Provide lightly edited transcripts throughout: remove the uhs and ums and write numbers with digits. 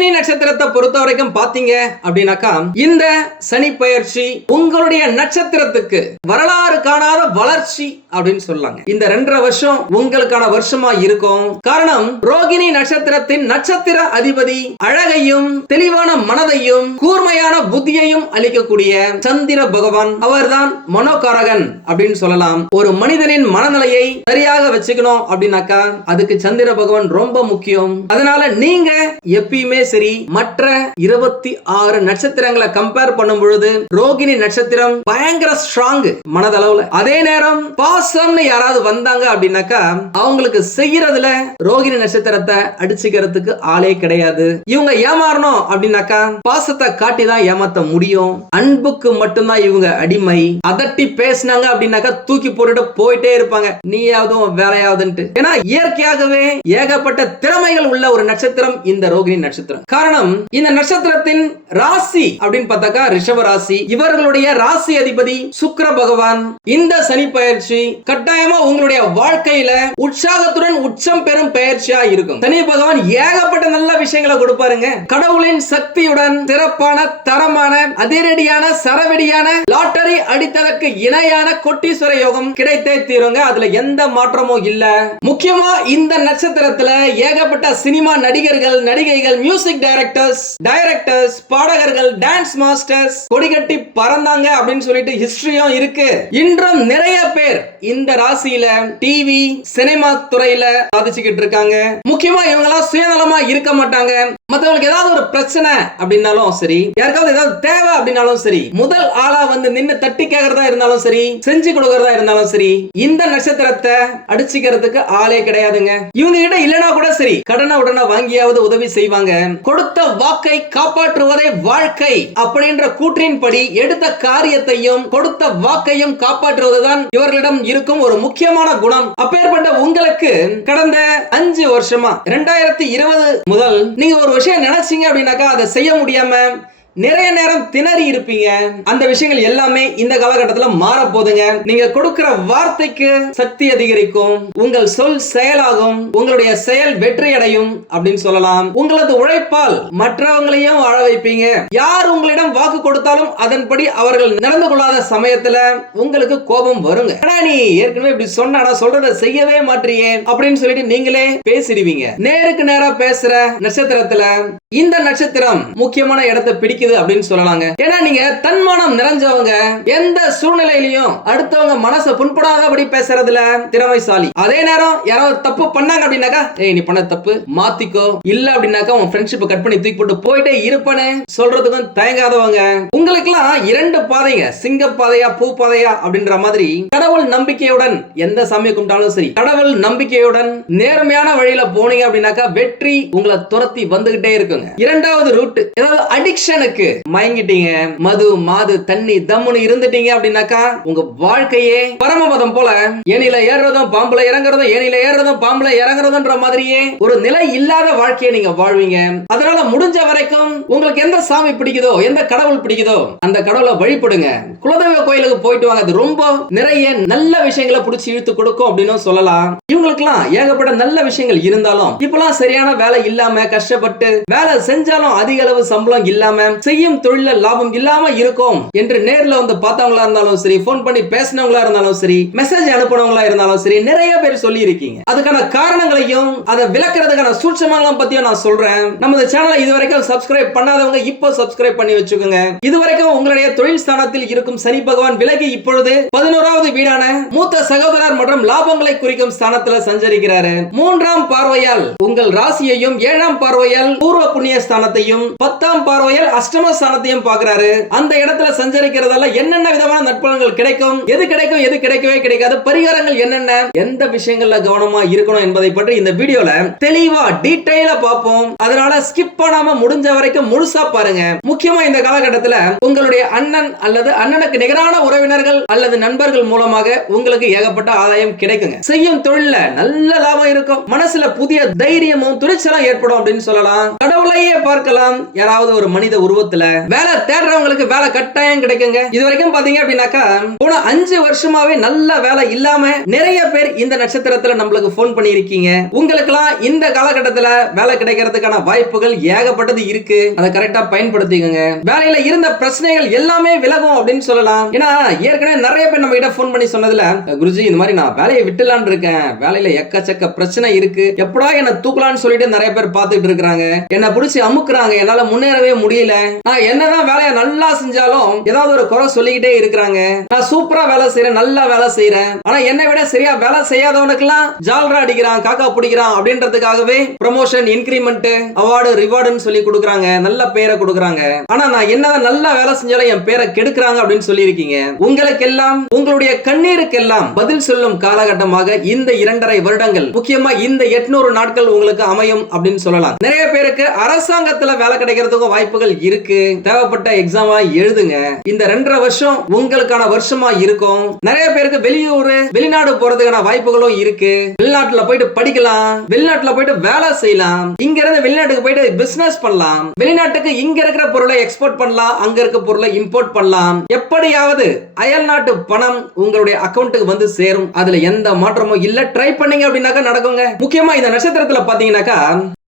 ரோகிணி நட்சத்திரத்தை பொறுத்த வரைக்கும் பாத்தீங்க அப்படின்னாக்கா, இந்த சனி பெயர்ச்சி உங்களுடைய நட்சத்திரத்துக்கு வரலாறு காணாத வளர்ச்சி அப்படின்னு சொல்லாங்க. இந்த 2.5 வருஷம் உங்களுக்கான வருஷமா இருக்கும். காரணம், ரோகிணி நட்சத்திரத்தின் நட்சத்திர அதிபதி அழகையும் தெளிவான மனதையும் கூர்மையான புத்தியையும் அளிக்கக்கூடிய சந்திர பகவான். அவர்தான் மனோகாரகன் அப்படின்னு சொல்லலாம். ஒரு மனிதனின் மனநிலையை சரியாக வச்சுக்கணும் அப்படின்னாக்கா அதுக்கு சந்திர பகவான் ரொம்ப முக்கியம். அதனால நீங்க எப்பயுமே சரி, மற்ற 26 நட்சத்திரங்களை கம்பேர் பண்ணும் பொழுது ரோகிணி நட்சத்திரம் பயங்கர ஸ்ட்ராங் மனதளவுல. அதே நேரம் பாசம்னு யாராவது வந்தாங்க அப்படின்னாக்கா அவங்களுக்கு செய்யறதுல ரோகிணி நட்சத்திரத்தை அடிச்சுக்கிறதுக்கு ஆளே கிடையாது. இவங்க ஏமாறணும் அப்படின்னாக்கா பாசத்தை காட்டி தான் ஏமாத்த முடியும். அன்புக்கு மட்டும்தான் இவங்க அடிமை. அதட்டி பேசினாங்க அப்படின்னாக்கா தூக்கி போட்டுட்டு போயிட்டே இருப்பாங்க, நீயாவதும் வேலையாவதுன்ட்டு. ஏன்னா இயற்கையாகவே ஏகப்பட்ட திறமைகள் உள்ள ஒரு நட்சத்திரம் இந்த ரோகிணி நட்சத்திரம். காரணம், இந்த நட்சத்திரத்தின் ராசி அப்படின்னு பார்த்தாக்கா ரிஷப ராசி. இவர்களுடைய ராசி அதிபதி சுக்கிர பகவான். இந்த சனி பயிற்சி கட்டாயமா உங்களுடைய வாழ்க்கையில உற்சாகத்துடன் உச்சம் பெறும் பயிற்சியா இருக்கும். சனி பகவான் ஏகப்பட்ட நல்ல விஷயங்களை கொடுப்பாருங்க. கடவுளின் சக்தியுடன் சிறப்பான தரமான அதிரடியான சரவெடியான லாட்டரி அடித்ததற்கு இணையான கொட்டீஸ்வர யோகம் கிடைத்தே தீருங்க. அதுல எந்த மாற்றமும் இல்ல. முக்கியமா இந்த நட்சத்திரத்துல ஏகப்பட்ட சினிமா நடிகர்கள், நடிகைகள், மியூசிக் டைரக்டர்ஸ், பாடகர்கள், டான்ஸ் மாஸ்டர்ஸ் கொடிகட்டி பறந்தாங்க அப்படின்னு சொல்லிட்டு ஹிஸ்டரியும் இருக்கு. இன்றும் நிறைய பேர் இந்த ராசியில டிவி சினிமா துறையில சாதிச்சுக்கிட்டு இருக்காங்க. முக்கியமா இவங்க எல்லாம் சுயநலமா இருக்க மாட்டாங்க. மத்தவங்களுக்கு ஏதாவது ஒரு பிரச்சனை அப்படின்னாலும் சரி, யாருக்காவது ஏதாவது தேவை அப்படின்னாலும் சரி, முதல் ஆளா வந்து நின்னு தட்டி கேட்கறதா இருந்தாலும் சரி, செஞ்சு கொடுக்கறதா இருந்தாலும் சரி, இந்த நட்சத்திரத்தை அடிச்சுக்கிறதுக்கு ஆளே கிடையாதுங்க. இவங்க கிட்ட இல்லனா கூட சரி, கடனை உடனே வாங்கியாவது உதவி செய்வாங்க. கொடுத்த வாக்கை காப்பாற்றுவதே வாழ்க்கை அப்படின்ற கூற்றின்படி எடுத்த காரியத்தையும் கொடுத்த வாக்கையும் காப்பாற்றுவதுதான் இவர்களிடம் இருக்கும் ஒரு முக்கியமான குணம். அப்பேற்பட்ட உங்களுக்கு கடந்த 5 வருஷமா 2020 முதல் நீங்க ஒரு விஷயம் நினைச்சீங்க அப்படின்னாக்கா அதை செய்ய முடியாம நிறைய நேரம் திணறி இருப்பீங்க. அந்த விஷயங்கள் எல்லாமே இந்த காலகட்டத்தில் மாற போதுங்க. நீங்க கொடுக்கிற வார்த்தைக்கு சக்தி அதிகரிக்கும். உங்கள் சொல் செயலாகும். உங்களுடைய செயல் வெற்றி அடையும் அப்படின்னு சொல்லலாம். உங்களது உழைப்பால் மற்றவங்களையும் வாழ வைப்பீங்க. யார் உங்களிடம் வாக்கு கொடுத்தாலும் அதன்படி அவர்கள் நடந்து கொள்ளாத சமயத்துல உங்களுக்கு கோபம் வருங்க. ஆனா நீ ஏற்கனவே இப்படி சொன்னா சொல்றத செய்யவே மாட்டியே அப்படின்னு சொல்லிட்டு நீங்களே பேசிடுவீங்க. நேருக்கு நேரா பேசுற நட்சத்திரத்துல இந்த நட்சத்திரம் முக்கியமான இடத்தை பிடிக்குது அப்படின்னு சொல்லலாங்க. ஏன்னா நீங்க தன்மானம் நிறைஞ்சவங்க. எந்த சூழ்நிலையிலையும் அடுத்தவங்க மனசை புண்படாதபடி பேசுறதுல திறமைசாலி. அதே நேரம் யாராவது தப்பு பண்ணாங்க அப்படின்னாக்கா, ஏய் நீ பண்ண தப்பு மாத்திக்கோ, இல்ல அப்படின்னாக்கா உன் ஃப்ரெண்ட்ஷிப்பை கட் பண்ணி தூக்கி போட்டு போயிட்டே இருப்பனே சொல்றதுக்கும் தயங்காதவங்க. உங்களுக்குலாம் 2 பாதைங்க, சிங்க பாதையா பூ பாதையா அப்படின்ற மாதிரி. கடவுள் நம்பிக்கையுடன் எந்த சாமியை கும்பிட்டாலும் சரி, கடவுள் நம்பிக்கையுடன் நேர்மையான வழியில போனீங்க அப்படின்னாக்கா வெற்றி உங்களை துரத்தி வந்துகிட்டே இருக்குங்க. 2வது ரூட், ஏதாவது அடிக்ஷனுக்கு மயங்கிட்டீங்க, மது மாது தண்ணி தம்முன்னு இருந்துட்டீங்க அப்படின்னாக்கா உங்க வாழ்க்கையே பரமபதம் போல ஏனில ஏறுறதும் பாம்புல இறங்குறதும் ஏனில ஏறுறதும் பாம்புல இறங்குறதுன்ற மாதிரியே ஒரு நிலை இல்லாத வாழ்க்கையை நீங்க வாழ்வீங்க. அதனால முடிஞ்ச வரைக்கும் உங்களுக்கு எந்த சாமி பிடிக்குதோ, எந்த கடவுள் பிடிக்குதோ அந்த கடவுளை வழிபடுங்க. குலதெய்வ கோயிலுக்கு போயிட்டு வாங்க. அது ரொம்ப நிறைய நல்ல விஷயங்களை பிடிச்சி இழுத்து கொடுக்கும் அப்படின்னு சொல்லலாம். இவங்களுக்குலாம் ஏகப்பட்ட நல்ல விஷயங்கள் இருந்தாலும் இப்பெல்லாம் சரியான வேலை இல்லாம கஷ்டப்பட்டு வேலை செஞ்சாலும் அதிக அளவு சம்பளம் இல்லாம செய்யும் தொழில லாபம் இல்லாம இருக்கும் என்று நேர்ல வந்து பார்த்தவங்களா இருந்தாலும் சரி, போன் பண்ணி பேசினவங்களா இருந்தாலும் சரி, மெசேஜ் அனுப்புனவங்களா இருந்தாலும் சரி, நிறைய பேர் சொல்லி இருக்கீங்க. அதுக்கான காரணங்களையும் அதை விளக்குறதுக்கான சூட்சமங்களையும் பத்தியும் நான் சொல்றேன். நம்ம சேனலை இதுவரைக்கும் சப்ஸ்கிரைப் பண்ணாதவங்க இப்போ சப்ஸ்கிரைப் பண்ணி வச்சுக்கோங்க. இதுவரைக்கும் உங்களுடைய தொழில் ஸ்தானத்தில் இருக்கும் சனி பகவான் விலகி இப்பொழுது 11வது வீடான மூத்த சகோதரர் மற்றும் லாபங்களை குறிக்கும் ஸ்தானத்தில் சஞ்சரிக்கிறாரு. 3ஆம் பார்வையால் உங்கள் ராசியையும் 7ஆம் பார்வையால் பூர்வ புண்ணிய ஸ்தானத்தையும் 10ஆம் பார்வையால் அஷ்டம ஸ்தானத்தையும் பார்க்கிறாரு. அந்த இடத்துல சஞ்சரிக்கிறதால என்னென்ன விதமான நற்பலன்கள் கிடைக்கும், எது கிடைக்கும், எது கிடைக்கவே கிடைக்காது, பரிகாரங்கள் என்னென்ன, எந்த விஷயங்கள்ல கவனமா இருக்கணும் என்பதை பற்றி இந்த வீடியோல தெளிவா டீடைலா பார்ப்போம். அதனால ஸ்கிப் பண்ணாம முடிஞ்ச வரைக்கும் முழுசா பாருங்க. முக்கியமா இந்த காலகட்டத்துல உங்களுடைய அண்ணன் அல்லது அண்ணனுக்கு நிகரான உறவினர்கள் அல்லது நண்பர்கள் மூலமாக உங்களுக்கு ஏகப்பட்ட ஆதாயம் கிடைக்குங்க. செய்யும் தொழில நல்ல லாபம் இருக்கும். மனசுல புதிய தைரியமும் துணிச்சலும் ஏற்படும் அப்படின்னு சொல்லலாம். கடவுள பொருளையே பார்க்கலாம், யாராவது ஒரு மனித உருவத்துல. வேலை தேடுறவங்களுக்கு வேலை கட்டாயம் கிடைக்குங்க. இது வரைக்கும் பாத்தீங்க அப்படின்னாக்கா போன 5 வருஷமாவே நல்ல வேலை இல்லாம நிறைய பேர் இந்த நட்சத்திரத்துல நம்மளுக்கு போன் பண்ணி இருக்கீங்க. உங்களுக்கெல்லாம் இந்த காலகட்டத்துல வேலை கிடைக்கிறதுக்கான வாய்ப்புகள் ஏகப்பட்டது இருக்கு. அதை கரெக்டா பயன்படுத்திக்கங்க. வேலையில இருந்த பிரச்சனைகள் எல்லாமே விலகும் அப்படின்னு சொல்லலாம். ஏன்னா ஏற்கனவே நிறைய பேர் நம்ம கிட்ட போன் பண்ணி சொன்னதுல, குருஜி இந்த மாதிரி நான் வேலையை விட்டுலான்னு இருக்கேன், வேலையில எக்கச்சக்க பிரச்சனை இருக்கு, எப்படா என்ன தூக்கலான்னு சொல்லிட்டு நிறைய பேர் பார்த்துட்டு இருக்காங்க, என்ன பிடிச்சி அமுக்குறாங்க, என்னால முன்னேறவே முடியல, நான் என்னதான் வேலையை நல்லா செஞ்சாலும் ஏதாவது ஒரு குறை சொல்லிக்கிட்டே இருக்கிறாங்க, நான் சூப்பரா வேலை செய்யறேன், நல்லா வேலை செய்யறேன், ஆனா என்னை விட சரியா வேலை செய்யாதவனுக்கெல்லாம் ஜால்ரா அடிக்கிறான், காக்கா பிடிக்கிறான் அப்படின்றதுக்காகவே ப்ரமோஷன், இன்கிரிமெண்ட், அவார்டு, ரிவார்டுன்னு சொல்லி கொடுக்குறாங்க, நல்ல பேரை கொடுக்குறாங்க, ஆனா நான் என்னதான் நல்லா வேலை செஞ்சாலும் என் பேரை கெடுக்கிறாங்க அப்படின்னு சொல்லி இருக்கீங்க. உங்களுக்கெல்லாம் உங்களுடைய கண்ணீருக்கெல்லாம் பதில் சொல்லும் காலகட்டமாக இந்த 2.5 வருடங்கள், முக்கியமா இந்த 800 நாட்கள் உங்களுக்கு அமையும் அப்படின்னு சொல்லலாம். நிறைய பேருக்கு அரசாங்கத்துல வேலை கிடைக்கிறதுக்கும் வாய்ப்புகள் இருக்கு. தேவைப்பட்ட எக்ஸாம் எழுதுங்க. இந்த 2.5 வருஷம் உங்களுக்கான வருஷமா இருக்கும். நிறைய பேருக்கு வெளியூர், வெளிநாடு போறதுக்கான வாய்ப்புகளும் இருக்கு. வெளிநாட்டுல போயிட்டு படிக்கலாம், வெளிநாட்டுல போயிட்டு வேலை செய்யலாம், இங்க இருந்து வெளிநாட்டுக்கு போயிட்டு பிசினஸ் பண்ணலாம், வெளிநாட்டுக்கு இங்க இருக்கிற பொருளை எக்ஸ்போர்ட் பண்ணலாம், அங்க இருக்க பொருளை இம்போர்ட் பண்ணலாம். எப்படியாவது அயல் நாட்டு பணம் உங்களுடைய அக்கவுண்ட்டுக்கு வந்து சேரும். அதுல எந்த மாற்றமும் இல்ல. ட்ரை பண்ணீங்க அப்படின்னாக்கா நடக்குங்க. முக்கியமா இந்த நட்சத்திரத்துல பாத்தீங்கன்னாக்கா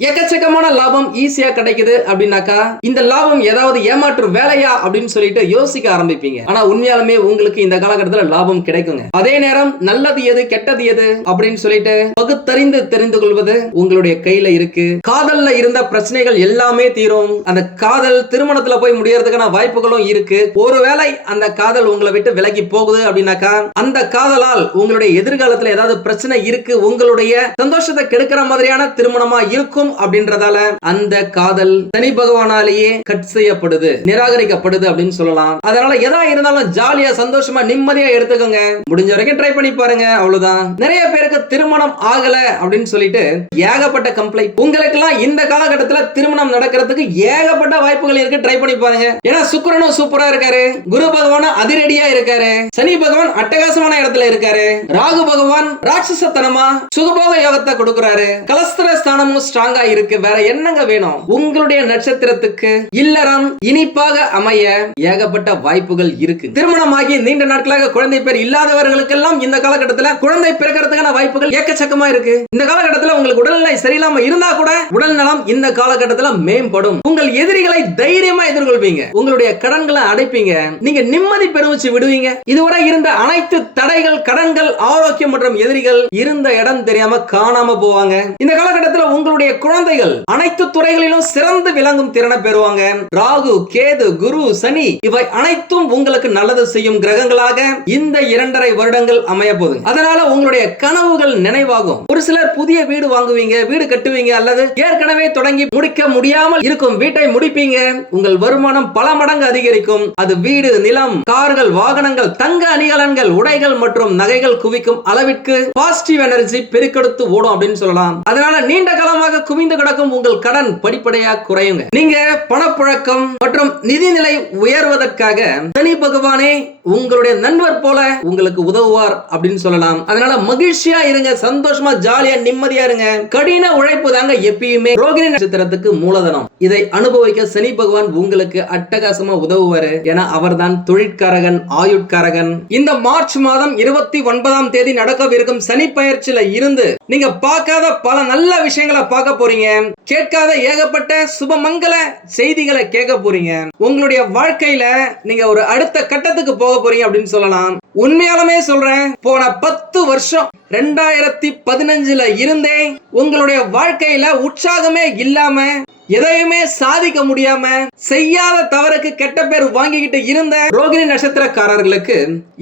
எக்கச்சக்கமான லாபம் ஈஸியா கிடைக்குது அப்படின்னாக்கா இந்த லாபம் ஏதாவது ஏமாற்று வேலையா அப்படின்னு சொல்லிட்டு யோசிக்க ஆரம்பிப்பீங்க. ஆனா உண்மையாலுமே உங்களுக்கு இந்த காலகட்டத்துல லாபம் கிடைக்குங்க. அதே நேரம் நல்லது எது கெட்டது எது அப்படின்னு சொல்லிட்டு பகுத்தறிந்து தெரிந்து கொள்வது உங்களுடைய கையில இருக்கு. காதல்ல இருந்த பிரச்சனைகள் எல்லாமே தீரும். அந்த காதல் திருமணத்துல போய் முடியறதுக்கான வாய்ப்புகளும் இருக்கு. ஒருவேளை அந்த காதல் உங்களை விட்டு விலகி போகுது அப்படின்னாக்கா அந்த காதலால் உங்களுடைய எதிர்காலத்துல ஏதாவது பிரச்சனை இருக்கு, உங்களுடைய சந்தோஷத்தை கெடுக்கிற மாதிரியான திருமணமா இருக்கும் அப்படின்றதால அந்த காதல் சனி பகவானாலேயே கட் செய்யப்படுது, நிராகரிக்கப்படுது அப்படின்னு சொல்லலாம். அதனால எதா இருந்தாலும் ஜாலியா சந்தோஷமா நிம்மதியா எடுத்துக்கோங்க. முடிஞ்ச வரைக்கும் ட்ரை பண்ணி பாருங்க, அவ்வளவுதான். நிறைய பேருக்கு திருமணம் ஆகல அப்படின்னு சொல்லிட்டு ஏகப்பட்ட கம்ப்ளைண்ட். உங்களுக்கு எல்லாம் இந்த காலகட்டத்தில் திருமணம் நடக்கிறதுக்கு ஏகப்பட்ட வாய்ப்புகள் இருக்கு. ட்ரை பண்ணி பாருங்க. ஏன்னா சுக்கிரனும் சூப்பரா இருக்காரு, குரு பகவான் அதிரடியா இருக்காரு, சனி பகவான் அட்டகாசமான இடத்துல இருக்காரு, ராகு பகவான் ராட்சசத்தனமா சுகபோக யோகத்தை கொடுக்கிறாரு, கலஸ்திர ஸ்தானமும் ஸ்ட்ராங்கா இருக்கு. வேற என்னங்க வேணும்? உங்களுடைய நட்சத்திரத்துக்கு இல்லறம் இனிப்பாக அமைய ஏகப்பட்ட வாய்ப்புகள் இருக்கு. திருமணமாகி நீண்ட நாட்களாக குழந்தை பேர் இல்லாதவர்களுக்கெல்லாம் இந்த காலகட்டத்தில் குழந்தை பிறக்கிறதுக்கான வாய்ப்புகள் ஏக்கச்சக்கமா இருக்கு. இந்த காலகட்டத்தில் உங்களுக்கு உடல்நிலை சரியில்லாம இருந்தா கூட உடல் நலம் இந்த காலகட்டத்தில் மேம்படும். உங்கள் எதிரிகளை தைரியமா எதிர்கொள்வீங்க. உங்களுடைய கடன்களை அடைப்பீங்க. நீங்க நிம்மதி பெருமிச்சு விடுவீங்க. இதுவரை இருந்த அனைத்து தடைகள், கடன்கள், ஆரோக்கியம் மற்றும் எதிரிகள் இருந்த இடம் தெரியாம காணாம போவாங்க. இந்த காலகட்டத்தில் உங்களுடைய குழந்தைகள் அனைத்து துறைகளிலும் சிறந்து விளங்கும் திறனை பெறுவாங்க. ராகு, கேது, குரு, சனி இவை அனைத்தும் உங்களுக்கு நல்லது செய்யும் கிரகங்களாக இந்த 2.5 வருடங்கள் அமைய போகுது. அதனால உங்களுடைய கனவுகள் நினைவாகும். ஒரு சிலர் புதிய வீடு வாங்குவீங்க, வீடு கட்டுவீங்க, அல்லது ஏற்கனவே தொடங்கி முடிக்க முடியாமல் இருக்கும் வீட்டை முடிப்பீங்க. உங்கள் வருமானம் பல மடங்கு அதிகரிக்கும். அது வீடு, நிலம், கார்கள், வாகனங்கள், தங்க அணிகலன்கள், உடைகள் மற்றும் நகைகள் குவிக்கும் அளவிற்கு பாசிட்டிவ் எனர்ஜி பெருக்கெடுத்து ஓடும் அப்படின்னு சொல்லலாம். அதனால நீண்ட காலமாக குவிந்து கிடக்கும் உங்கள் கடன் படிப்படியாக குறையுங்க. நீங்க பணப்புழக்கம் மற்றும் நிதிநிலை உயர்வதற்காக சனி பகவானே உங்களுடைய நண்பர் போல உங்களுக்கு உதவுவார் அப்படின்னு சொல்லலாம். அதனால மகிழ்ச்சியா இருங்க, சந்தோஷமா ஜாலியா நிம்மதியா இருங்க. கடின உழைப்பு தாங்க எப்பயுமே ரோகிணி நட்சத்திரத்துக்கு மூலதனம். இதை அனுபவிக்க சனி பகவான் உங்களுக்கு அட்டகாசமா உதவுவாரு. ஏன்னா அவர்தான் தொழிற்காரகன், ஆயுட்காரகன். இந்த மார்ச் மாதம் 29ஆம் தேதி நடக்கவிருக்கும் சனி பயிற்சியில இருந்து நீங்க பார்க்காத பல நல்ல விஷயங்களை பார்க்க போறீங்க. கேட்காத ஏகப்பட்ட சுபமங்கல செய்திகளை கேட்க போறீங்க. உங்களுடைய வாழ்க்கையில நீங்க ஒரு அடுத்த கட்டத்துக்கு போக போறீங்க அப்படின்னு சொல்லலாம். உண்மையாலுமே சொல்றேன், போன 10 வருஷம் 2015ல இருந்தே உங்களுடைய வாழ்க்கையில உற்சாகமே இல்லாம, எதையுமே சாதிக்க முடியாம, செய்யாத தவறுக்கு கெட்ட பேர் வாங்கிக்கிட்டு இருந்த ரோகிணி நட்சத்திரக்காரர்களுக்கு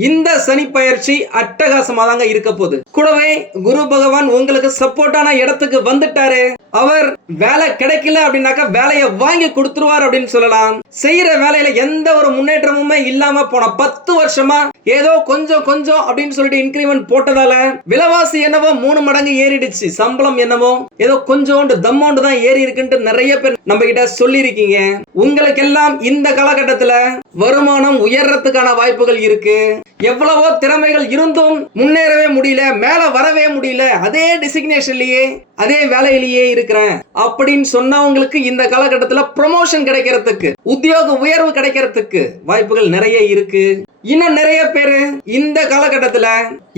இந்த சனி பயிற்சி அட்டகாசமா தாங்க இருக்க போகுது. கூடவே குரு பகவான் உங்களுக்கு சப்போர்ட்டான இடத்துக்கு வந்துட்டாரு. அவர் வேலை கிடைக்கல அப்படின்னாக்கா வேலையை வாங்கி கொடுத்துருவார் அப்படின்னு சொல்லலாம். செய்யற வேலையில எந்த ஒரு முன்னேற்றமுமே இல்லாம போன 10 வருஷமா ஏதோ கொஞ்சம் கொஞ்சம் அப்படின்னு சொல்லிட்டு இன்கிரிமெண்ட் போட்டதால விலைவாசி என்னவோ 3 மடங்கு ஏறிடுச்சு. சம்பளம் என்னவோ ஏதோ கொஞ்சோண்டு தம்மோண்டு தான் ஏறி இருக்குன்னு நிறைய பேர் நம்ம கிட்ட சொல்லி இருக்கீங்க. உங்களுக்கெல்லாம் இந்த காலகட்டத்துல வருமானம் உயர்றதுக்கான வாய்ப்புகள் இருக்கு. எவ்வளவோ திறமைகள் இருந்தும் முன்னேறவே முடியல, மேல வரவே முடியல, அதே டெசிக்னேஷன்லயே அதே வேலையிலேயே இருக்கிறேன் அப்படின்னு சொன்னவங்களுக்கு இந்த காலகட்டத்துல ப்ரமோஷன் கிடைக்கிறதுக்கு, உத்தியோக உயர்வு கிடைக்கிறதுக்கு வாய்ப்புகள் நிறைய இருக்கு. இன்னும் நிறைய பேரு இந்த காலகட்டத்துல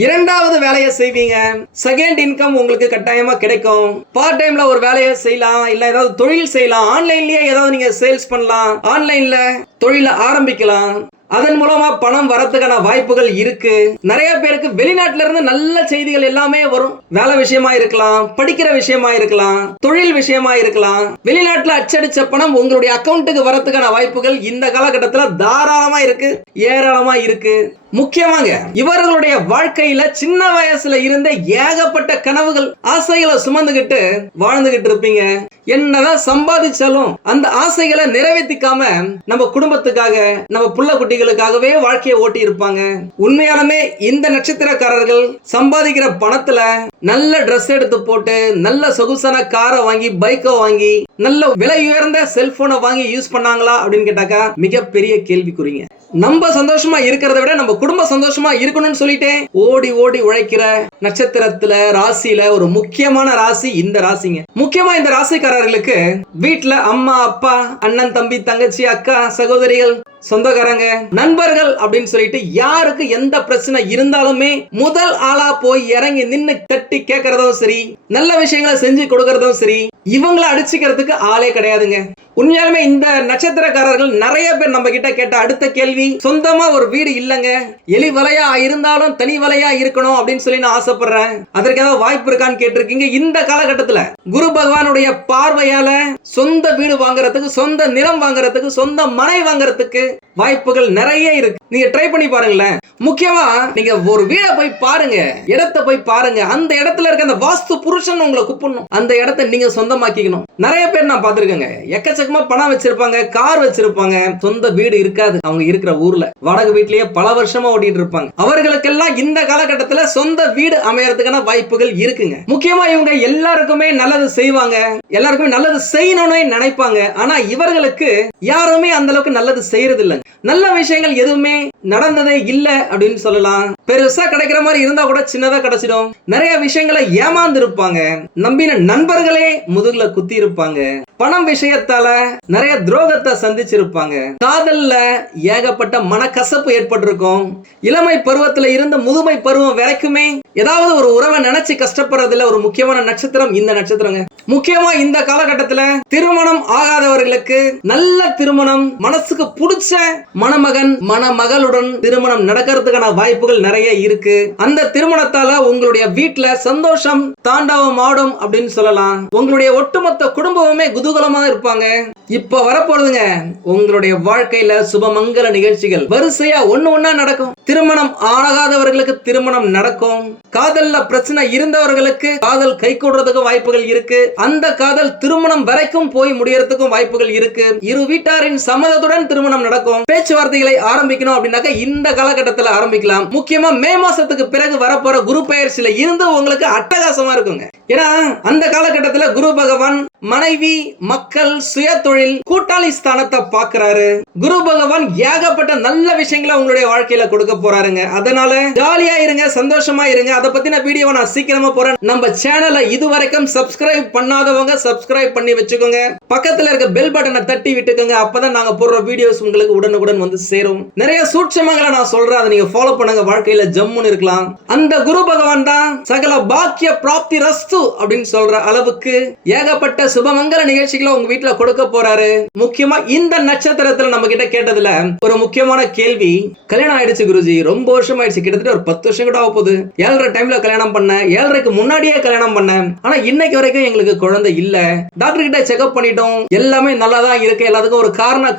இரண்டாவது வேலையை செய்வீங்க. செகண்ட் இன்கம் உங்களுக்கு கட்டாயமா கிடைக்கும். பார்ட் டைம்ல ஒரு வேலையை செய்யலாம், இல்ல ஏதாவது தொழில் செய்யலாம், ஆன்லைன்லயே ஏதாவது நீங்க சேல்ஸ் பண்ணலாம், ஆன்லைன்ல தொழில ஆரம்பிக்கலாம். அதன் மூலமா பணம் வரதுக்கான வாய்ப்புகள் இருக்கு. நிறைய பேருக்கு வெளிநாட்டுல இருந்து நல்ல செய்திகள் எல்லாமே வரும். வேலை விஷயமா இருக்கலாம், படிக்கிற விஷயமா இருக்கலாம், தொழில் விஷயமா இருக்கலாம். வெளிநாட்டுல அச்சடிச்ச பணம் உங்களுடைய அக்கவுண்ட்டுக்கு வரதுக்கான வாய்ப்புகள் இந்த காலகட்டத்துல தாராளமா இருக்கு, ஏராளமா இருக்கு. முக்கியமாக இவர்களுடைய வாழ்க்கையில சின்ன வயசுல இருந்த ஏகப்பட்ட கனவுகள், ஆசைகளை சுமந்துகிட்டு வாழ்ந்துகிட்டு இருப்பீங்க. என்னதான் சம்பாதிச்சாலும் அந்த ஆசைகளை நிறைவேற்றிக்காம நம்ம குடும்பத்துக்காக, நம்ம புள்ள குட்டிகளுக்காகவே வாழ்க்கையை ஓட்டி இருப்பாங்க. உண்மையாலுமே இந்த நட்சத்திரக்காரர்கள் சம்பாதிக்கிற பணத்துல நல்ல ட்ரெஸ் எடுத்து போட்டு, நல்ல சொகுசான காரை வாங்கி, பைக்கை வாங்கி, நல்ல விலை உயர்ந்த செல்போனை வாங்கி யூஸ் பண்ணாங்களா அப்படின்னு கேட்டாக்கா மிகப்பெரிய கேள்விக்குறிங்க. நம்ம சந்தோஷமா இருக்கிறத விட நம்ம குடும்ப சந்தோஷமா இருக்கணும்னு சொல்லிட்டு ஓடி ஓடி உழைக்கிற நட்சத்திரத்துல, ராசியில ஒரு முக்கியமான ராசி இந்த ராசிங்க. முக்கியமா இந்த ராசிக்காரர்களுக்கு வீட்டுல அம்மா, அப்பா, அண்ணன், தம்பி, தங்கச்சி, அக்கா, சகோதரிகள், சொந்தக்காரங்க, நண்பர்கள் அப்படின்னு சொல்லிட்டு யாருக்கு எந்த பிரச்சனை இருந்தாலுமே முதல் ஆளா போய் இறங்கி நின்னு தட்டி கேட்கறதும் சரி, நல்ல விஷயங்களை செஞ்சு கொடுக்கறதும் சரி, இவங்களை அடிச்சுக்கிறதுக்கு ஆளே கிடையாதுங்க. உண்மையாலுமே இந்த நட்சத்திரக்காரர்கள் நிறைய பேர் நம்ம கிட்ட கேட்ட அடுத்த கேள்வி, சொந்தமா ஒரு வீடு இல்லங்க, எலி வலையா இருந்தாலும் தனி வலையா இருக்கணும் அப்படின்னு சொல்லி நான் ஆசைப்படுறேன், அதற்கு ஏதாவது வாய்ப்பு இருக்கான்னு கேட்டிருக்கீங்க. இந்த காலகட்டத்துல குரு பகவானுடைய பார்வையால சொந்த வீடு வாங்குறதுக்கு, சொந்த நிலம் வாங்குறதுக்கு, சொந்த மனை வாங்குறதுக்கு வாய்ப்புகள் நிறைய இருக்கு. நீங்க ட்ரை பண்ணி பாருங்களேன். முக்கியமா நீங்க ஒரு வீடை போய் பாருங்க, இடத்தை போய் பாருங்க. அந்த இடத்துல இருக்க அந்த வாஸ்து புருஷன் உங்களை கூப்பிடணும், அந்த இடத்தை நீங்க சொந்தமாக்கிக்கணும். நிறைய பேர் நான் பார்த்திருக்கேங்க, எக்கச்சக்கமா பணம் வச்சிருப்பாங்க, கார் வச்சிருப்பாங்க, சொந்த வீடு இருக்காது. அவங்க இருக்கிற ஊர்ல வாடகை வீட்லயே பல வருஷமா ஓடிட்டு இருப்பாங்க. அவர்களுக்கெல்லாம் இந்த காலகட்டத்துல சொந்த வீடு அமையறதுக்கான வாய்ப்புகள் இருக்குங்க. முக்கியமா இவங்க எல்லாருக்குமே நல்லது செய்வாங்க, எல்லாருக்குமே நல்லது செய்யணும்னு நினைப்பாங்க. ஆனா இவர்களுக்கு யாருமே அந்த அளவுக்கு நல்லது செய்யறது இல்லைங்க. நல்ல விஷயங்கள் எதுவுமே நடந்ததே இல்ல அப்படின்னு சொல்லலாம். பெருசா கிடைக்கிற மாதிரி இருந்தா கூட சின்னதா கிடைச்சிடும். நிறைய விஷயங்களை ஏமாந்து இருப்பாங்க, நம்பின நண்பர்களே முதுகுல குத்தி இருப்பாங்க, பணம் விஷயத்தால நிறைய துரோகத்தை சந்திச்சிருப்பாங்க, காதல்ல ஏகப்பட்ட மனக்கசப்பு ஏற்பட்டிருக்கும். இளமை பருவத்துல இருந்து முதுமை பருவம் வரைக்குமே ஏதாவது ஒரு உறவை நினைச்சு கஷ்டப்படுறதுல ஒரு முக்கியமான நட்சத்திரம் இந்த நட்சத்திரங்க. முக்கியமா இந்த காலகட்டத்துல திருமணம் ஆகாதவர்களுக்கு நல்ல திருமணம், மனசுக்கு பிடிச்ச மணமகன் மணமகளுடன் திருமணம் நடக்கிறதுக்கான வாய்ப்புகள் நிறைய இருக்கு. அந்த திருமணத்தால உங்களுடைய வீட்டுல சந்தோஷம் தாண்டவம் ஆடும் அப்படின்னு சொல்லலாம். உங்களுடைய ஒட்டுமொத்த குடும்பமே குதூகலமா இருப்பாங்க. இப்ப வரப்போறதுங்க உங்களுடைய வாழ்க்கையில சுபமங்கல நிகழ்ச்சிகள் வரிசையா ஒண்ணா நடக்கும். திருமணம் ஆகாதவர்களுக்கு திருமணம் நடக்கும். காதல்ல பிரச்சனை இருந்தவர்களுக்கு காதல் கை கூடுறதுக்கு வாய்ப்புகள் இருக்கு. அந்த காதல் திருமணம் வரைக்கும் போய் முடியறதுக்கும் வாய்ப்புகள் இருக்கு. இரு வீட்டாரின் சம்மதத்துடன் திருமணம் நடக்கும். பேச்சுவார்த்தைகளை ஆரம்பிக்கணும் அப்படின்னாக்க இந்த காலகட்டத்தில் ஆரம்பிக்கலாம். முக்கியமா மே மாசத்துக்கு பிறகு வரப்போற குரு பெயர்ச்சியில இருந்து உங்களுக்கு அட்டகாசமா இருக்குங்க. ஏன்னா அந்த காலகட்டத்தில் குரு பகவான் மனைவி, மக்கள், சுய தொழில், கூட்டாளி ஸ்தானத்தை பார்க்கிறாரு. குரு பகவான் ஏகப்பட்ட நல்ல விஷயங்களை உங்களுடைய வாழ்க்கையில கொடுக்க போறாருங்க. அதனால ஜாலியா இருங்க, சந்தோஷமா இருங்க. அதை பத்தின வீடியோவை நான் சீக்கிரமா போறேன். நம்ம சேனலை இதுவரைக்கும் சப்ஸ்கிரைப் பண்ணாதவங்க சப்ஸ்கிரைப் பண்ணி வச்சுக்கோங்க. பக்கத்துல இருக்க பெல் பட்டனை தட்டி விட்டுக்கோங்க. அப்பதான் நாங்க போடுற வீடியோஸ் உங்களுக்கு உடனுக்குடன் வந்து சேரும். நிறைய சூட்சமங்களை நான் சொல்றேன், அதை நீங்க ஃபாலோ பண்ணுங்க. வாழ்க்கையில ஜம்முன்னு இருக்கலாம். அந்த குரு பகவான் தான் சகல பாக்கிய பிராப்தி ரஸ்து அப்படின்னு சொல்ற அளவுக்கு ஏகப்பட்ட சுபமங்கல நிகழ்ச்சிகளை உங்க வீட்டுல கொடுக்க போறாரு. முக்கியமா இந்த நட்சத்திரத்துல நம்ம கிட்ட கேட்டதுல ஒரு முக்கியமான கேள்வி, கல்யாணம் ஆயிடுச்சு குருஜி, ரொம்ப வருஷம் ஆயிடுச்சு, கிட்டத்தட்ட ஒரு 10 வருஷம் கூட ஆக போகுது. 7.5 டைம்ல கல்யாணம் பண்ண, 7.5க்கு முன்னாடியே கல்யாணம் பண்ண, ஆனா இன்னைக்கு வரைக்கும் எங்களுக்கு குழந்தை இல்ல. டாக்டர் கிட்ட செக்அப் பண்ணிட்டோம், எல்லாமே நல்லா தான் இருக்கு, எல்லாத்துக்கும் ஒரு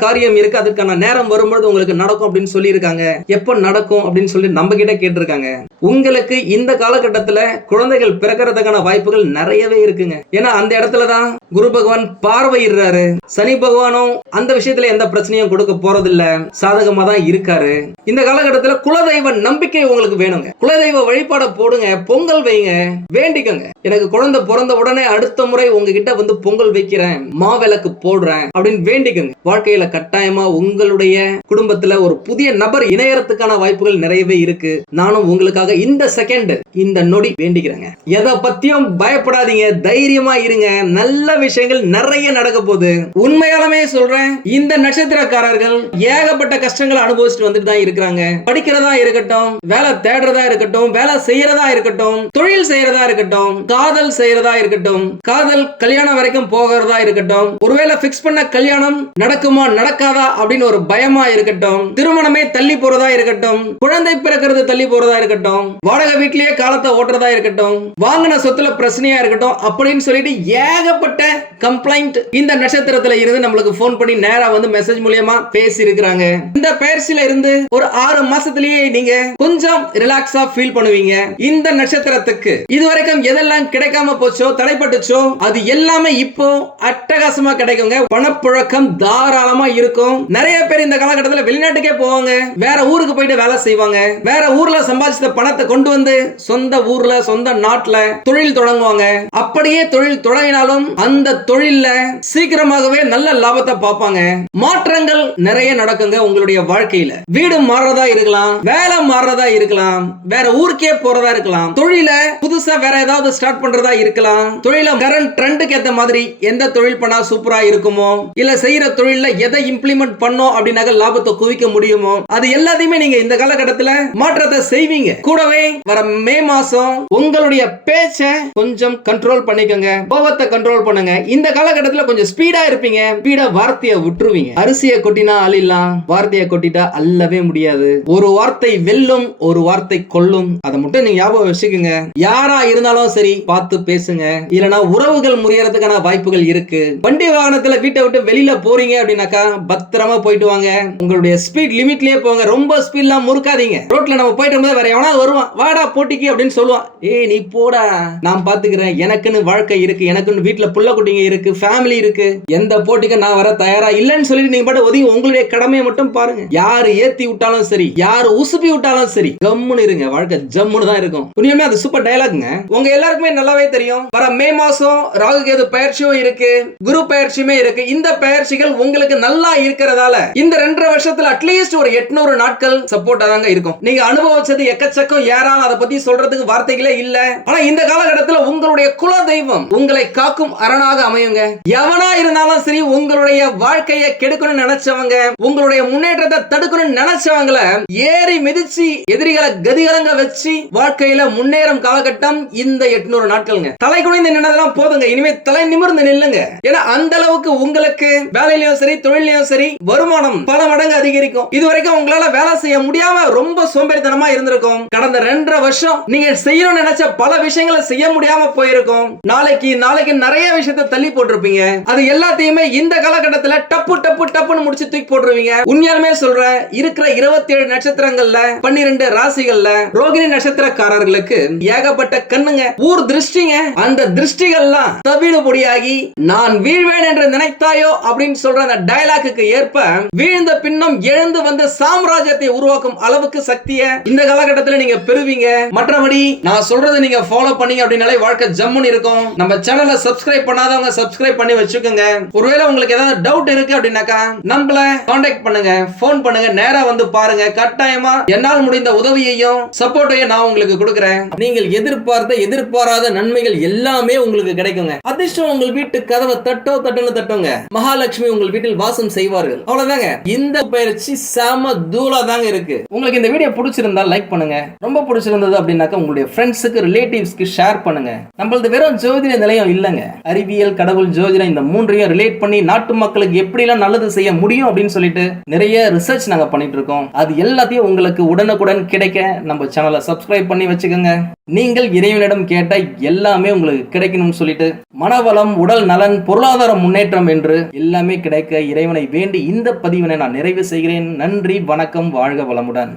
காரியம் இருக்கு, அதுக்கான நேரம் வரும்போது உங்களுக்கு நடக்கும் அப்படின்னு சொல்லி இருக்காங்க. எப்ப நடக்கும் அப்படின்னு சொல்லி நம்ம கிட்ட கேட்டிருக்காங்க. உங்களுக்கு இந்த காலகட்டத்துல குழந்தைகள் பிறக்கிறதுக்கான வாய்ப்புகள் நிறையவே இருக்குங்க. ஏன்னா அந்த இடத்துலதான் குரு பகவான் பார்வையிடுறாரு. சனி பகவானும் அந்த விஷயத்துல எந்த பிரச்சனையும் கொடுக்க போறது இல்ல, சாதகமா தான் இருக்காரு. இந்த காலகட்டத்துல குலதெய்வ நம்பிக்கை உங்களுக்கு வேணுங்க. குலதெய்வ வழிபாட போடுங்க, பொங்கல் வைங்க, வேண்டிக்கங்க. எனக்கு குழந்தை பிறந்த உடனே அடுத்த முறை உங்ககிட்ட வந்து பொங்கல் வைக்கிறேன், மாவிளக்கு போடுறேன் அப்படின்னு வேண்டிக்கங்க. வாழ்க்கையில கட்டாயமா உங்களுடைய குடும்பத்துல ஒரு புதிய நபர் இணையறதுக்கான வாய்ப்புகள் நிறையவே இருக்கு. நானும் உங்களுக்காக இந்த செகண்ட், இந்த நொடி வேண்டிக்கிறேங்க. எதை பத்தியும் பயப்படாதீங்க, தைரியமா இருங்க. நல்ல விஷயங்கள் நிறைய நடக்க போகுது. உண்மையாலுமே சொல்றேன், இந்த நட்சத்திரக்காரர்கள் ஏகப்பட்ட கஷ்டங்களை அனுபவிச்சுட்டு வந்துட்டு தான் இருக்கிறாங்க. படிக்கிறதா இருக்கட்டும், வேலை தேடுறதா இருக்கட்டும், வேலை செய்யறதா இருக்கட்டும், தொழில் செய்யறதா இருக்கட்டும், காதல் செய்யறதா இருக்கட்டும், காதல் கல்யாணம் வரைக்கும் போகிறதா இருக்கட்டும், ஒருவேளை பிக்ஸ் பண்ண கல்யாணம் நடக்குமா நடக்காதா அப்படின்னு ஒரு பயமா இருக்கட்டும், திருமணமே தள்ளி போறதா இருக்கட்டும், குழந்தை பிறக்கிறது தள்ளி போறதா இருக்கட்டும், வாடகை வீட்லயே காலத்தை ஓட்டுறதா இருக்கட்டும், வாங்கின சொத்துல பிரச்சனையா இருக்கட்டும் அப்படின்னு சொல்லிட்டு ஏகப்பட்ட கம்ப்ளைண்ட் இந்த நட்சத்திரத்துல இருந்து நம்மளுக்கு போன் பண்ணி நேரா வந்து மெசேஜ் மூலமா பேசி இருக்கிறாங்க. இந்த பயிற்சியில இருந்து ஒரு 6 மாசத்திலேயே நீங்க கொஞ்சம் ரிலாக்ஸா ஃபீல் பண்ணுவீங்க. இந்த நட்சத்திரத்துக்கு இதுவரைக்கும் எதெல்லாம் கிடைக்காம போச்சோ, தடைப்பட்டுச்சோ, அது எல்லாமே இப்போ அட்டகாசமா கிடைக்குங்க. பணப்புழக்கம் தாராளமா இருக்கும். நிறைய பேர் இந்த காலகட்டத்தில் வெளிநாட்டுக்கே போவாங்க, வேற ஊருக்கு போயிட்டு வேலை செய்வாங்க, வேற ஊர்ல சம்பாதிச்ச பணத்தை கொண்டு வந்து சொந்த ஊர்ல சொந்த நாட்டுல தொழில் தொடங்குவாங்க. அப்படியே தொழில் தொடங்கினாலும் அந்த தொழில்ல சீக்கிரமாகவே நல்ல லாபத்தை பார்ப்பாங்க. மாற்றங்கள் நிறைய நடக்குங்க உங்களுடைய வாழ்க்கையில. வீடு மாறுறதா இருக்கலாம், வேலை மாறுறதா இருக்கலாம், வேற ஊருக்கே போறதா இருக்கலாம், தொழில புதுசா வேற ஏதாவது ஸ்டார்ட் பண்றதா இருக்கலாம், தொழில கரண்ட் ட்ரெண்டுக்கு ஏத்த மாதிரி எந்த தொழில் பண்ணா சூப்பரா இருக்குமோ, இல்ல செய்யற தொழில எதை இம்ப்ளிமெண்ட் பண்ணோம் அப்படின்னாக்க லாபத்தை குவிக்க முடியுமோ, அது எல்லாத்தையுமே நீங்க இந்த காலகட்டத்தில் மாற்றத்தை செய்வீங்க. கூடவே வர மே மாசம் உங்களுடைய பேச்ச கொஞ்சம் கண்ட்ரோல் பண்ணிக்கோங்க, கோபத்தை கண்ட்ரோல் பண்ணுங்க. இந்த காலகட்டத்தில் கொஞ்சம் ஸ்பீடா இருப்பீங்க, ஸ்பீடா வார்த்தையை விட்டுருவீங்க. அரிசியை கொட்டினா அழிலாம், வார்த்தையை கொட்டிட்டா அல்லவே முடியாது. ஒரு வார்த்தை வெல்லும், ஒரு வார்த்தை கொல்லும். அதை மட்டும் நீங்க ஞாபகம் வச்சுக்கோங்க. யாரா இருந்தாலும் சரி பார்த்து பேசுங்க, இல்லனா உறவுகள் முறியறதுக்கான வாய்ப்புகள் இருக்கு. வண்டி வாகனத்துல வீட்டை விட்டு வெளியில போறீங்க அப்படின்னாக்கா பத்திரமா போயிட்டு வாங்க. உங்களுடைய ஸ்பீட் லிமிட்லயே போங்க, ரொம்ப ஸ்பீட்லாம் முறுக்காதீங்க. ரோட்ல நம்ம போயிட்டு இருக்கும்போது வேற எவனாவது வருவான், வாடா போட்டிக்கு அப்படின்னு சொல்லுவான். ஏய் நீ போடா, நான் பாத்துக்கிறேன், எனக்குன்னு வாழ்க்கை இருக்கு, எனக்குன்னு வீட்டுல புள்ள குட்டிங்க இருக்கு, ஃபேமிலி இருக்கு, எந்த போட்டிக்கு நான் வர தயாரா இல்லன்னு சொல்லிட்டு நீங்க பாட்டு ஒதுங்கி உங்களுடைய கடமையை மட்டும் பாருங்க. யாரு ஏத்தி விட்டாலும் சரி, யாரு உசுப்பி விட்டாலும் சரி, கம்முன்னு இருங்க. வாழ்க்கை ஜம்முன்னு தான் இருக்கும். உண்மையுமே அது சூப்பர் டயலாக்ங்க. உங்க எல்லாருக்குமே நல்லாவே தெரியும், வர மே மாசம் ராகு கேது பயிற்சியும் இருக்கு, குரு பயிற்சியுமே இருக்கு. இந்த பயிற்சிகள் உங்களுக்கு நல்லா இருக்கிறதால இந்த 2.5 வருஷத்துல அட்லீஸ்ட் ஒரு 800 நாட்கள் சப்போர்ட் தாங்க இருக்கும். நீங்க அனுபவிச்சது எக்கச்சக்கம், யாரால அதை பத்தி சொல்றதுக்கு வார்த்தைகளே இல்ல. ஆனா இந்த காலகட்டத்தில் உங்களுடைய குல தெய்வம் உங்களை காக்கும் அரணாக அமையுங்க. எவனா இருந்தாலும் சரி, உங்களுடைய வாழ்க்கையை கெடுக்கணும்னு நினைச்சவங்க, உங்களுடைய முன்னேற்றத்தை தடுக்கணும்னு நினைச்சவங்கள ஏறி மிதிச்சு எதிரிகளை கதிகலங்க வச்சு வாழ்க்கையில முன்னேறும் காலகட்டம் இந்த 800 நாட்கள்ங்க. தலை குனிந்து நின்னதெல்லாம் போதுங்க, இனிமே தலை நிமிர்ந்து நில்லுங்க. ஏன்னா அந்த அளவுக்கு உங்களுக்கு வேலையிலயும் சரி தொழிலையும் சரி வருமானம் பல மடங்கு அதிகரிக்கும். இதுவரைக்கும் உங்களால வேலை செய்ய முடியாம ரொம்ப சோம்பேறித்தனமா இருந்திருக்கும். கடந்த 2.5 வருஷம் நீங்க செய்யணும்னு நினைச்ச பல விஷயங்களை செய்ய முடியாம போயிருக்கும். நாளைக்கு நிறைய விஷயத்தை தள்ளி போட்டிருப்பீங்க. அது எல்லாத்தையுமே இந்த காலகட்டத்தில் டப்பு டப்பு டப்புன்னு முடிச்சு தூக்கி போட்டுருவீங்க. உண்மையாலுமே சொல்றேன், இருக்கிற 27 நட்சத்திரங்கள்ல 12 ராசிகள்ல ரோகிணி நட்சத்திரக்காரர்களுக்கு ஏகப்பட்ட கண்ணுங்க, ஊர் திருஷ்டிங்க. அந்த திருஷ்டிகள்லாம் தவிடு பொடியாகி நான் வீழ்வேன் என்று நினைத்தாயோ அப்படின்னு சொல்ற அந்த டயலாக்கு ஏற்ப வீழ்ந்த பின்னும் எழுந்து வந்து சாம்ராஜ்யத்தை உருவாக்கும் அளவுக்கு சக்தியை இந்த காலகட்டத்தில் நீங்க பெறுவீங்க. மற்றபடி நான் சொல்றதை நீங்க ஃபாலோ பண்ணீங்க அப்படின்னாலே வாழ்க்கை ஜம்முன்னு இருக்கும். நம்ம சேனலை சப்ஸ்கிரைப் பண்ணாதவங்க சப்ஸ்கிரைப் பண்ணி வச்சுக்கோங்க. ஒருவேளை உங்களுக்கு ஏதாவது டவுட் இருக்கு அப்படின்னாக்கா நம்மள கான்டாக்ட் பண்ணுங்க, போன் பண்ணுங்க, நேரா வந்து பாருங்க. கட்டாயமா என்னால் முடிந்த உதவியையும் சப்போர்ட்டையும் நான் உங்களுக்கு கொடுக்கிறேன். நீங்கள் எதிர்பாராத நன்மைகள் எல்லாமே உங்களுக்கு கிடைக்குங்க. அதிர்ஷ்டம் உங்கள் வீட்டு கதவை தட்டுன்னு தட்டுங்க. மகாலட்சுமி உங்கள் வீட்டில் வாசம் செய்வார்கள். அவ்வளவுதாங்க. இந்த பயிற்சி செம தூளா தாங்க இருக்கு. உங்களுக்கு இந்த வீடியோ பிடிச்சிருந்தா லைக் பண்ணுங்க. ரொம்ப பிடிச்சிருந்தது அப்படின்னாக்கா உங்களுடைய ஃப்ரெண்ட்ஸுக்கு ரிலேட்டிவ்ஸ்க்கு ஷேர் பண்ணுங்க. நம்மளது வெறும் ஜோதிட நிலையம் இல்லங்க, அறிவியல், கடவுள், ஜோதிடம் இந்த மூன்றையும் ரிலேட் பண்ணி நாட்டு மக்களுக்கு எப்படிலாம் நல்லது செய்ய முடியும் அப்படின்னு சொல்லிட்டு நிறைய ரிசர்ச் நாங்க பண்ணிட்டு இருக்கோம். அது எல்லாத்தையும் உங்களுக்கு உடனுக்குடன் கிடைக்க நம்ம சேனலை சப்ஸ்கிரைப் பண்ணி வச்சுக்கோங்க. நீங்கள் இறைவனிடம் கேட்ட எல்லாமே உங்களுக்கு கிடைக்கணும்னு சொல்லிட்டு மனவளம், உடல் நலன், பொருளாதார முன்னேற்றம் என்று எல்லாமே கிடைக்க இறைவனை வேண்டி இந்த பதிவினை நான் நிறைவு செய்கிறேன். நன்றி, வணக்கம், வாழ்க வளமுடன்.